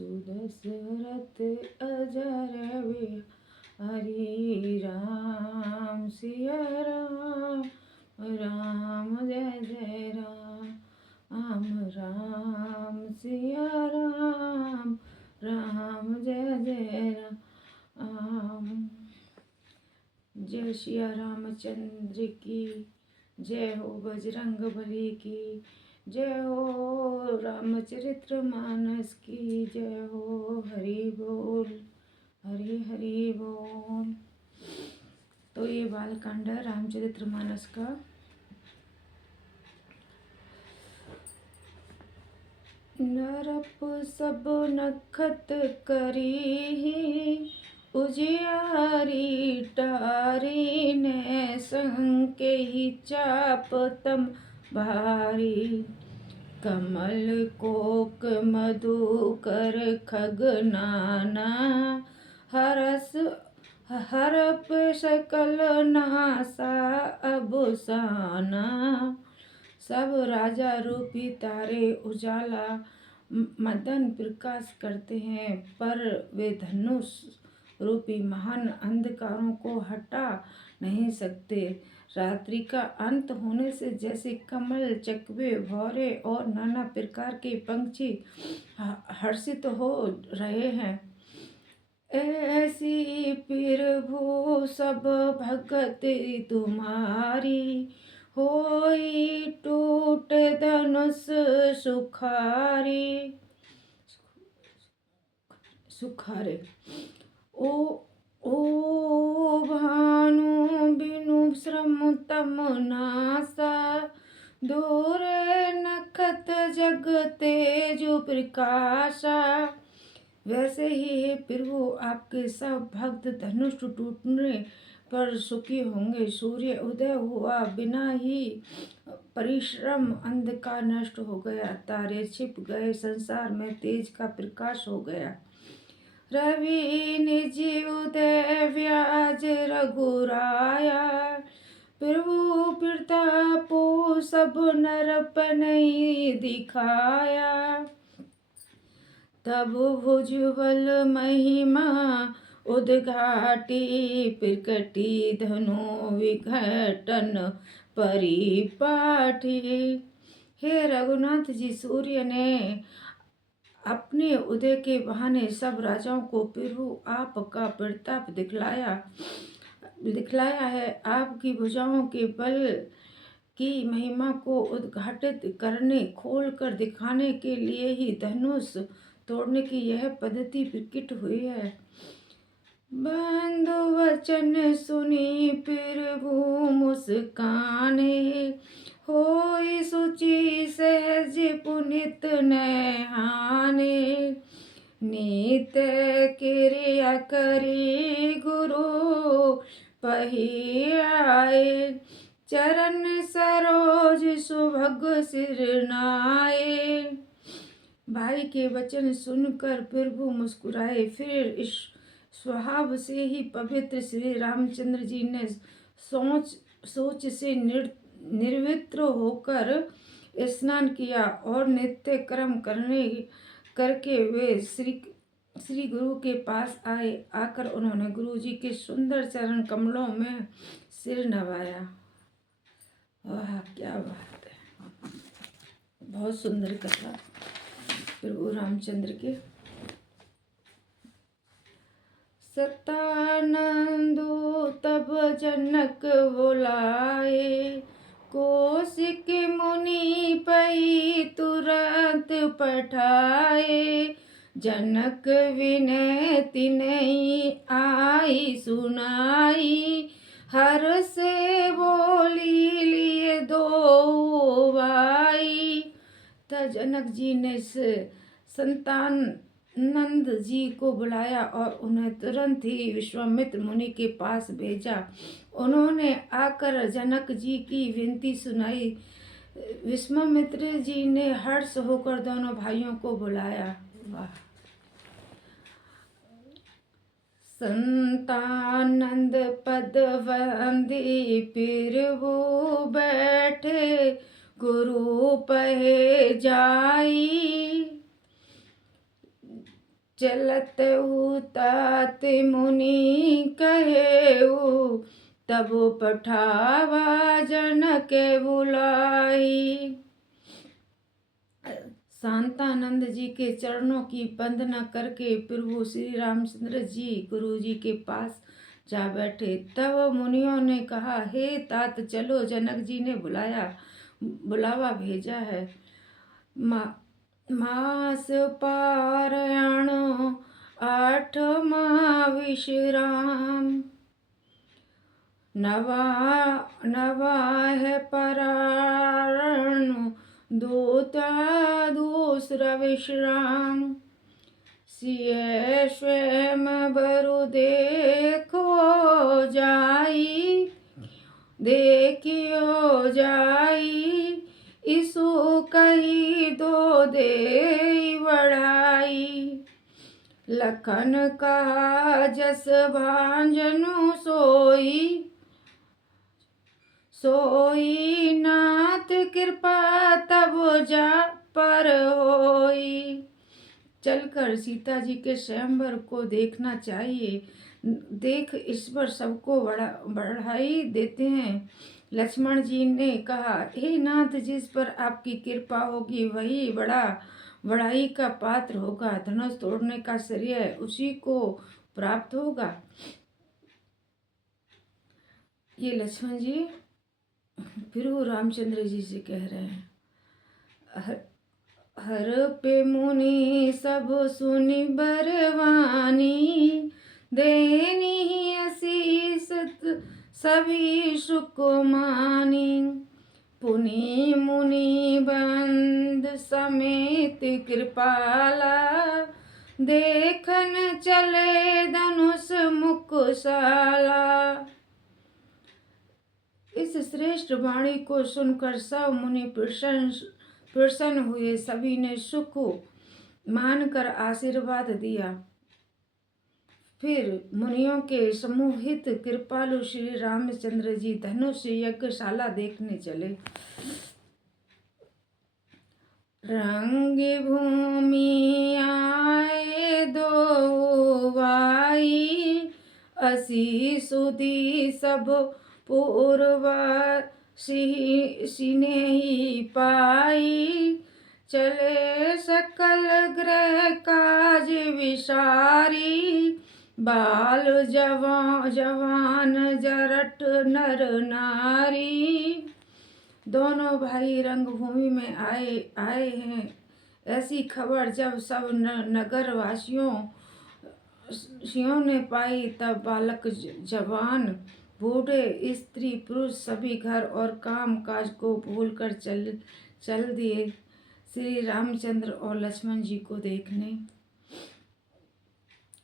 दशरथ अजर हरि राम सिया राम राम जय जय राम राम सिया राम राम जय जय राम। जय सिया रामचंद्र की जय हो, बजरंग बली की जय हो, रामचरित्र मानस की जय हो। हरि बोल, हरि हरि बोल। तो ये बालकांड है रामचरित्र मानस का। नरप सब नखत करी उजियारी टारी ने संके ही चाप तम भारी। कमल कोक मधुकर खग नाना हरस हरप सकल नासा अबसाना। सब राजा रूपी तारे उजाला मदन प्रकाश करते हैं, पर वे धनुष रूपी महान अंधकारों को हटा नहीं सकते। रात्रि का अंत होने से जैसे कमल, चकवे, भौरे और नाना प्रकार के पंछी हर्षित हो रहे हैं, ऐसी प्रभु सब भगति तुम्हारी। होई टूट धनुष सुखारी सुखारे। ओ भानु बिनु श्रम तम नासा। दूर नखत जग तेजु प्रकाशा। वैसे ही हे प्रभु, आपके सब भक्त धनुष टूटने पर सुखी होंगे। सूर्य उदय हुआ बिना ही परिश्रम, अंधकार नष्ट हो गया, तारे छिप गए, संसार में तेज का प्रकाश हो गया। रवि निज उदय व्याज रघुराया। प्रभु प्रतापो सब नरप नहीं दिखाया। तब भुजबल महिमा उद्घाटी। प्रकटी धनु विघटन परिपाठी। हे रघुनाथ जी, सूर्य ने अपने उदय के बहाने सब राजाओं को प्रभु आपका प्रताप दिखलाया है। आपकी भुजाओं के बल की महिमा को उद्घाटित करने, खोल कर दिखाने के लिए ही धनुष तोड़ने की यह पद्धति प्रकट हुई है। बंधु वचन सुनी प्रभु मुस्काने। होई सुचि सहज पुनित नहाने। नित क्रिया करी गुरु पहियाए। चरण सरोज सुभग सिरनाए। भाई के वचन सुनकर प्रभु मुस्कुराए। फिर इस स्वभाव से ही पवित्र श्री रामचंद्र जी ने सोच से निर्वित्र होकर स्नान किया और नित्य कर्म करके वे श्री गुरु के पास आए। आकर उन्होंने गुरु जी के सुंदर चरण कमलों में सिर नवाया। वाह, क्या बात है! बहुत सुंदर कथा प्रभु रामचंद्र के। सतानंदो तब जनक बुलाए। कौशिक मुनि पई तुरंत पठाए। जनक विनय तिनहि आई सुनाई। हर से बोली लिए दो भाई। तब जनक जी ने संतानंद जी को बुलाया और उन्हें तुरंत ही विश्वामित्र मुनि के पास भेजा। उन्होंने आकर जनक जी की विनती सुनाई। विश्वामित्र जी ने हर्ष होकर दोनों भाइयों को बुलाया। वाह! संतानंद पद वंदी प्रभु बैठे। गुरु पहे जाई। चलत तात मुनि कहेऊ, तब पठावा जनक बुलाई। शांतानंद जी के चरणों की वंदना करके प्रभु श्री रामचंद्र जी गुरु जी के पास जा बैठे। तब मुनियों ने कहा, हे तात चलो, जनक जी ने बुलावा भेजा है। मास पारायण 8वां विश्राम, नवा है पारायण दूसरा विश्राम। सिय स्वयं बरु देखियो जाई, इसु कही दो दे बढ़ाई। लखन कहा जस भांजनु सोई, नाथ कृपा तब जा पर होई। चलकर सीता जी के स्वयंवर को देखना चाहिए, देख ईश्वर सबको बढ़ाई देते हैं। लक्ष्मण जी ने कहा, हे नाथ, जिस पर आपकी कृपा होगी वही बढ़ाई का पात्र होगा। धनुष तोड़ने का श्रेय उसी को प्राप्त होगा। ये लक्ष्मण जी प्रभु रामचंद्र जी से कह रहे हैं। हर पे मुनि सब सुनि बरवानी, देनी असीस सभी सुख मानी। पुनि मुनि बंद समेत कृपाला, देखन चले धनुष मुखशाला। इस श्रेष्ठ वाणी को सुनकर सब मुनि प्रसन्न हुए। सभी ने सुख मानकर आशीर्वाद दिया। फिर मुनियों के समूहित कृपालु श्री रामचंद्र जी धनुष यज्ञशाला देखने चले। रंग भूमि आए दो भाई, असी सुधी सब पूर्व सिनेही पाई। चले सकल ग्रह काज विसारी, बाल जवान जरट नर नारी। दोनों भाई रंगभूमि में आए हैं। ऐसी खबर जब सब नगर वासियों ने पाई, तब बालक जवान बूढ़े स्त्री पुरुष सभी घर और काम काज को भूलकर चल दिए श्री रामचंद्र और लक्ष्मण जी को देखने।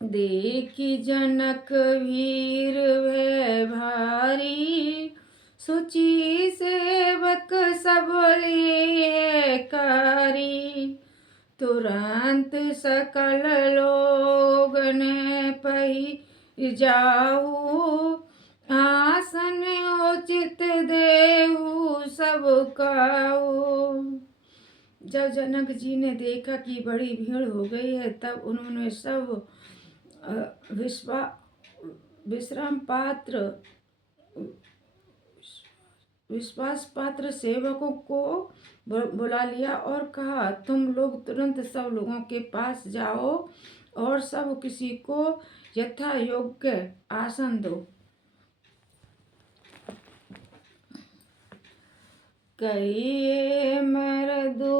देखी जनक वीर भय भारी, सुचि सेवक सब लिए कारी। तुरंत सकल लोग ने पही जाऊ, आसन उचित देहु सब काऊ। जब जनक जी ने देखा कि बड़ी भीड़ हो गई है, तब उन्होंने सब विश्वास पात्र सेवकों को बुला लिया और कहा, तुम लोग तुरंत सब लोगों के पास जाओ और सब किसी को यथा योग्य आसन दो। कहिए मृदु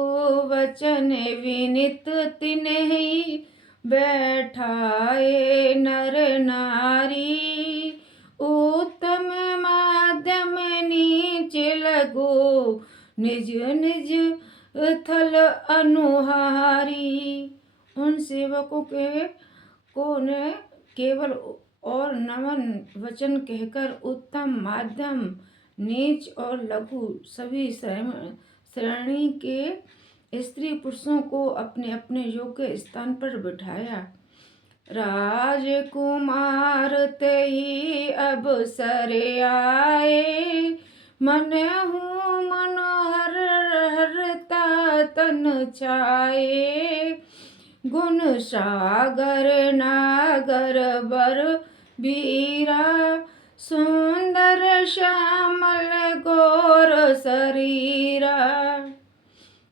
वचन विनित तिन्हि, बैठाए नर नारी। उत्तम माध्यम नीच लगो, निज निज थल अनुहारी। उन सेवकों को ने केवल और नमन वचन कहकर उत्तम, माध्यम, नीच और लघु सभी श्रेणी के स्त्री पुरुषों को अपने अपने योग्य स्थान पर बिठाया। राजकुमार तेहि अवसर आए, मनहु मनोहर हरता तन छाए। गुण सागर नागर बर बीरा, सुंदर श्यामल गौर शरीरा।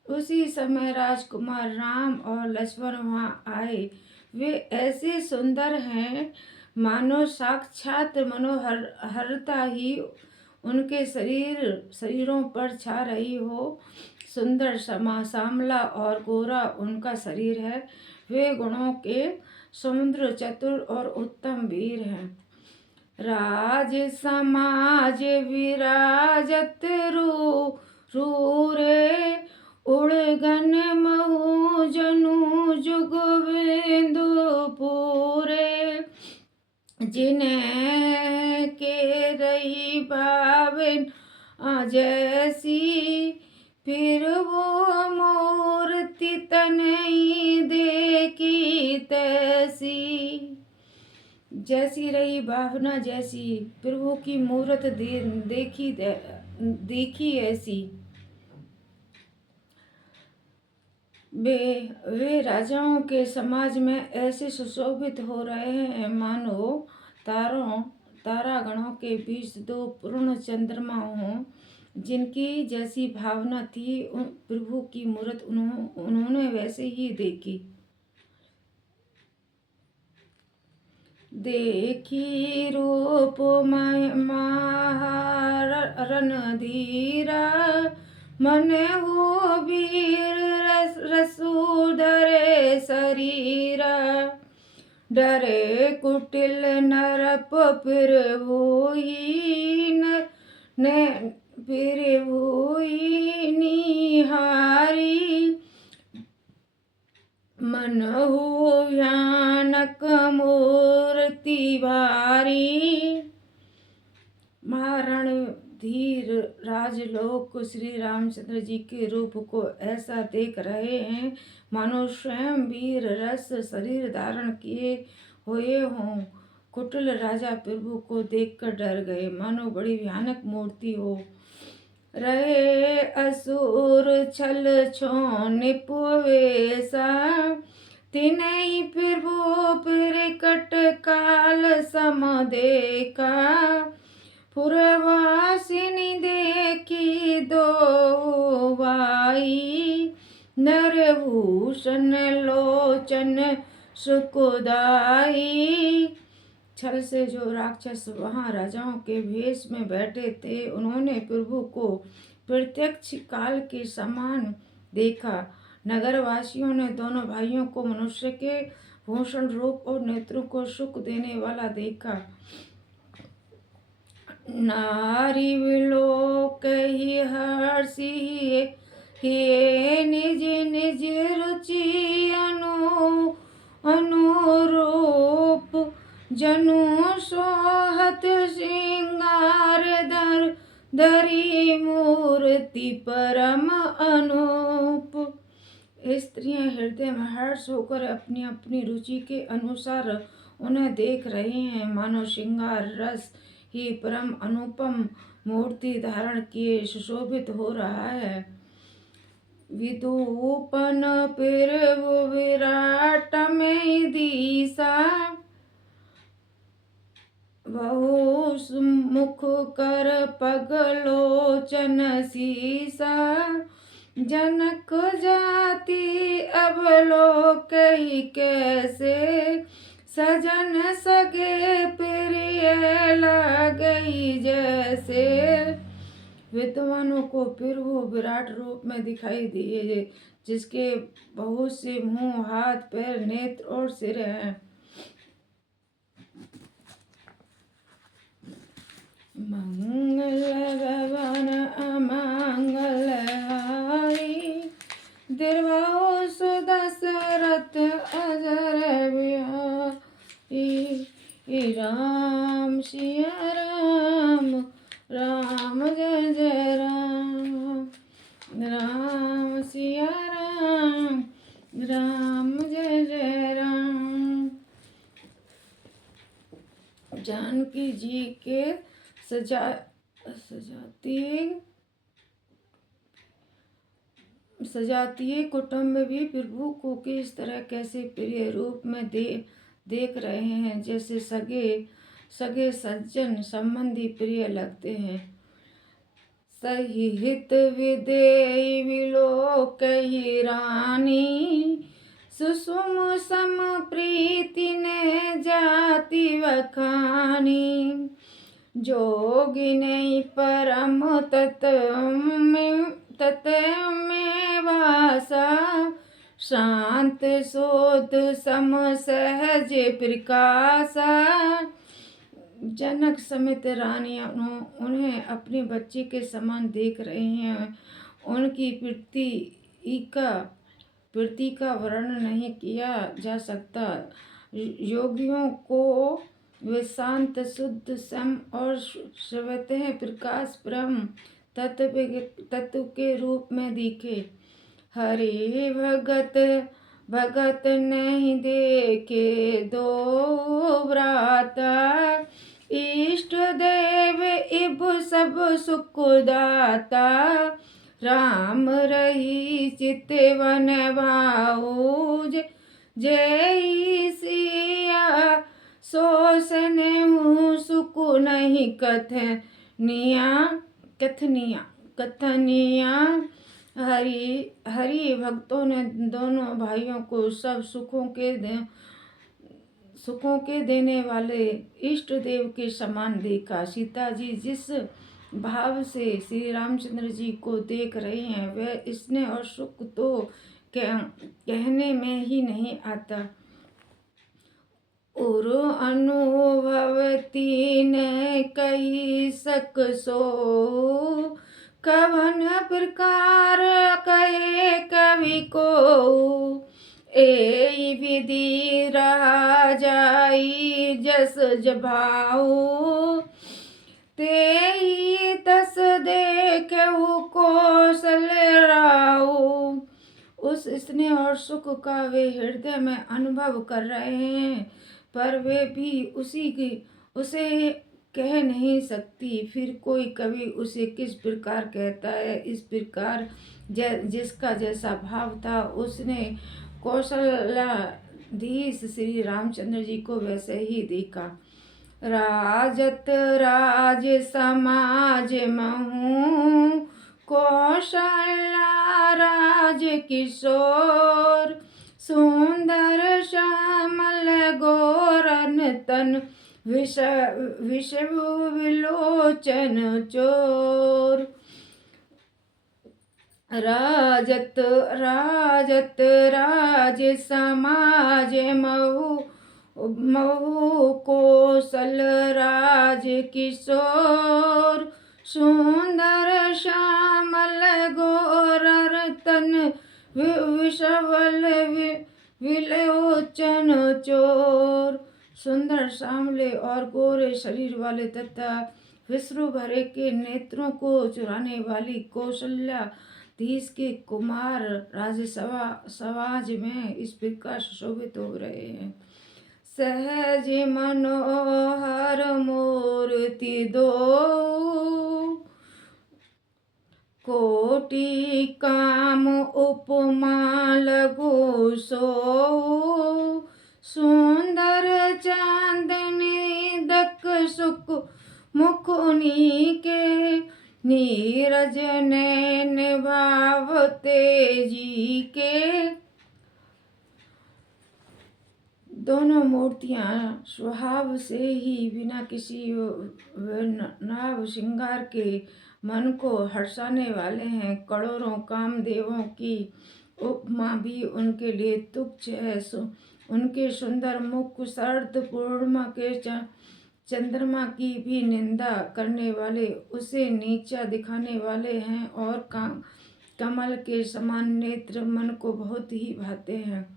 उसी समय राजकुमार राम और लक्ष्मण वहाँ आए। वे ऐसे सुंदर हैं मानो साक्षात मनोहरता ही उनके शरीरों पर छा रही हो। सुंदर श्यामला और गोरा उनका शरीर है। वे गुणों के समुद्र, चतुर और उत्तम वीर हैं। राज समाज विराजत रूरे, उड़गन महु जनु जुग बिंदु पूरे। जिन्हें के रही भाविन जैसी, फिर वो मूर्ति तनई देखी तैसी। जैसी रही भावना जैसी, प्रभु की मूर्त देखी ऐसी। वे राजाओं के समाज में ऐसे सुशोभित हो रहे हैं मानो तारागणों के बीच दो पूर्ण चंद्रमा हों। जिनकी जैसी भावना थी प्रभु की मूर्त उन्होंने वैसे ही देखी। देखी रूप महारन धीरा, मन हो वीर रसूधरे शरीरा। डरे कुटिल नरप फिर भूई निहारी। मन हो भयानक मूर्ति भारी। महाराण धीर राजलोक श्री रामचंद्र जी के रूप को ऐसा देख रहे हैं मानो स्वयं वीर रस शरीर धारण किए हुए हों। कुटिल राजा प्रभु को देखकर डर गए, मानो बड़ी भयानक मूर्ति हो। रहे असुर छल छो निपुवेशा, तिनहि प्रभु प्रकट काल सम देखा। पुरवासिनी देखी दो भाई, नरभूषण लोचन सुखदाई। छल से जो राक्षस वहाँ राजाओं के भेष में बैठे थे, उन्होंने प्रभु को प्रत्यक्ष काल के समान देखा। नगरवासियों ने दोनों भाइयों को मनुष्य के भूषण रूप और नेत्रों को सुख देने वाला देखा। नारी विलोक ही हर्षि हे निज निज रुचि अनुरूप। जनु सोहत श्रृंगार धरी मूर्ति परम अनूप। स्त्रियां हृदय में हर्ष होकर अपनी अपनी रुचि के अनुसार उन्हें देख रही हैं, मानो श्रृंगार रस ही परम अनुपम मूर्ति धारण किए सुशोभित हो रहा है। विदूपन प्रभु विराट में दिशा, बहु मुख कर पगलोचन सीसा। जनक जाति अवलोक ही कैसे, सजन सगे प्रिय लगई जैसे। विद्वानों को प्रभु विराट रूप में दिखाई दिए, जिसके बहुत से मुंह, हाथ, पैर, नेत्र और सिर हैं। मंगल भवन अमंगल हारी, दीर्घायु सुदशरथ अजर बिहारी। राम सिया राम, राम जय जय राम। राम सिया राम, राम जय जय राम। जानकी जी के सजाती सजातीय कुटुंब भी प्रभु को किस तरह कैसे प्रिय रूप में देख रहे हैं, जैसे सगे सगे सज्जन संबंधी प्रिय लगते हैं। सही हित विदेय विलोक ही रानी, सुषुम सम प्रीति ने जाति वखानी। जोगिनी परम तत्व में वासा, शांत शोध सम सहज प्रकाशा। जनक समेत रानी उन्हें अपने बच्चे के समान देख रहे हैं। उनकी प्रीति का वर्णन नहीं किया जा सकता। योगियों को वे शांत शुद्ध सम और स्वतः प्रकाश ब्रह्म तत्व के रूप में दिखे। हरि भगत नहीं देखे दो भ्राता, इष्ट देव इब सब सुख दाता। राम रही चितवन भाऊज, जय सिया सोसन हूँ सुख नहीं कथनिया। हरि भक्तों ने दोनों भाइयों को सब सुखों के देने वाले इष्ट देव के समान देखा। सीता जी जिस भाव से श्री रामचंद्र जी को देख रहे हैं, वह स्नेह और सुख तो कहने में ही नहीं आता। और अनुभव तीन कही सक सो, कवन प्रकार कहे कवि को। ए विधि रहा जाई जस जभाऊ, ते तस देखऊ कौशल राऊ। उस स्नेह और सुख का वे हृदय में अनुभव कर रहे हैं, पर वे भी उसे कह नहीं सकती। फिर कोई कवि उसे किस प्रकार कहता है। इस प्रकार जिसका जैसा भाव था, उसने कौशलाधीश श्री रामचंद्र जी को वैसे ही देखा। राजत राज समाज महू, कौशल्या राज किशोर। सुंदर श्यामल गोरन तन, विषव विलोचन चोर। राजत राज समाज महू, कौशल राज किशोर। सुंदर श्यामल गोरर तन, विषवल विलोचन चोर। सुंदर श्यामले और गोरे शरीर वाले तथा विश्रु भरे के नेत्रों को चुराने वाली कौशल्याधीश के कुमार समाज में इस प्रकार सुशोभित हो रहे हैं। सहज मनोहर मूर्ति दो, कोटि काम उपमा लघु सो। सुंदर चांदनी दक सुख मुख उन्हीं के, नीरज नैन भाव तेजी के। दोनों मूर्तियां स्वभाव से ही बिना किसी नाव श्रृंगार के मन को हर्षाने वाले हैं। करोड़ों कामदेवों की उपमा भी उनके लिए तुच्छ है। उनके सुंदर मुख शरद पूर्णिमा के चंद्रमा की भी निंदा करने वाले, उसे नीचा दिखाने वाले हैं। और कमल के समान नेत्र मन को बहुत ही भाते हैं।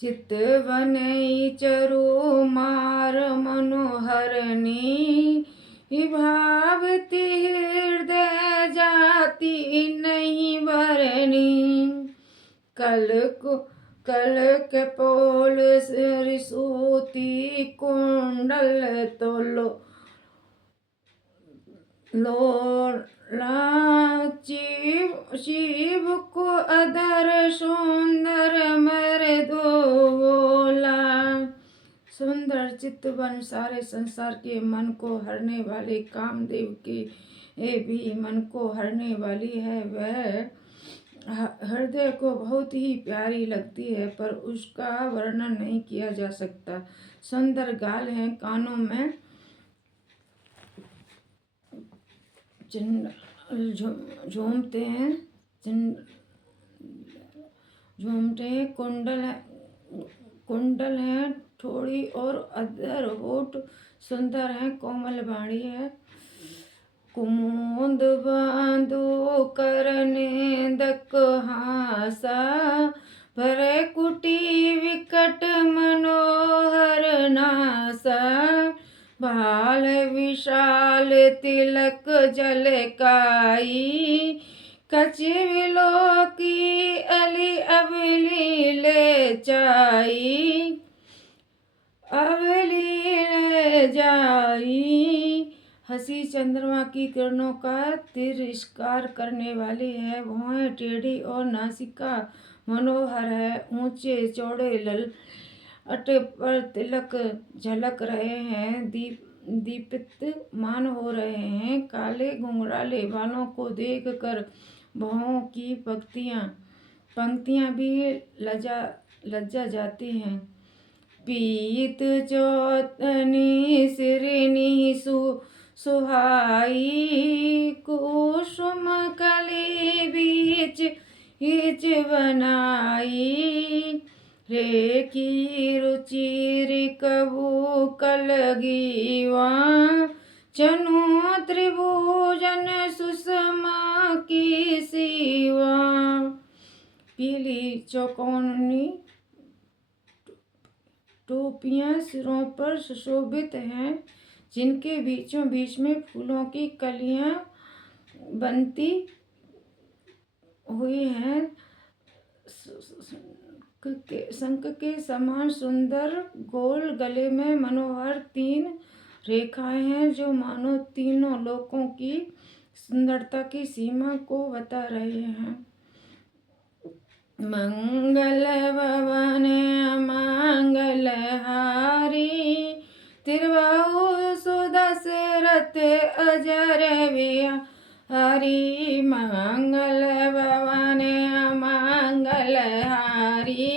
चितवन चरु मार मनोहरनी, भावती हृदय जाति नहीं भरनी। कल कपोल रिसूति कुंडल तो शिव को अधर सुंदर मर्दो बोला। सुंदर चितवन सारे संसार के मन को हरने वाले कामदेव के भी मन को हरने वाली है। वह हृदय को बहुत ही प्यारी लगती है, पर उसका वर्णन नहीं किया जा सकता। सुंदर गाल हैं, कानों में झूमते हैं कुंडल हैं, थोड़ी और अधर होठ सुंदर है, कोमल वाणी है। कुमुद बांधो करनेंदक हासा, भरे कुटी विकट मनोहर नासा। भाल विशाल तिलक झलकाई, कछविलों की अली अबली ले जाई, हंसी चंद्रमा की किरणों का तिरस्कार करने वाली है। भौहें टेढ़ी और नासिका मनोहर है। ऊंचे चौड़े ललाट पर तिलक झलक रहे हैं, दीप्तमान हो रहे हैं। काले घुंघराले बालों को देखकर भौहों की पंक्तियां भी लज्जा जाती हैं। पीत चौतनी सिरनी सुहाई, कुसुम कली बीच हिच बनाई। रेखी रुचिर कबू कलगीवा, चनु त्रिभुजन सुषमा की सीवा। पीली चौकोनी टोपियां सिरों पर सुशोभित हैं, जिनके बीचों बीच में फूलों की कलियां बनती हुई हैं। शंख के समान सुंदर गोल गले में मनोहर 3 रेखाएं हैं, जो मानो तीनों लोकों की सुंदरता की सीमा को बता रहे हैं। मंगल भवन मंगल हारी, तिरुबाहु सुदशरथ अजर बिहारी। मंगल भवन मंगल हारी,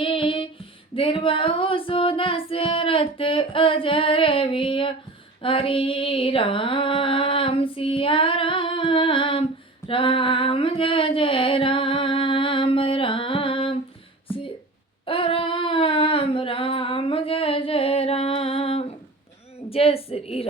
तिरुबाहु सुदशरथ अजर बिहारी। राम सिया राम, राम जय जय राम, राम सिया राम, राम जय जय राम। जय श्री राम।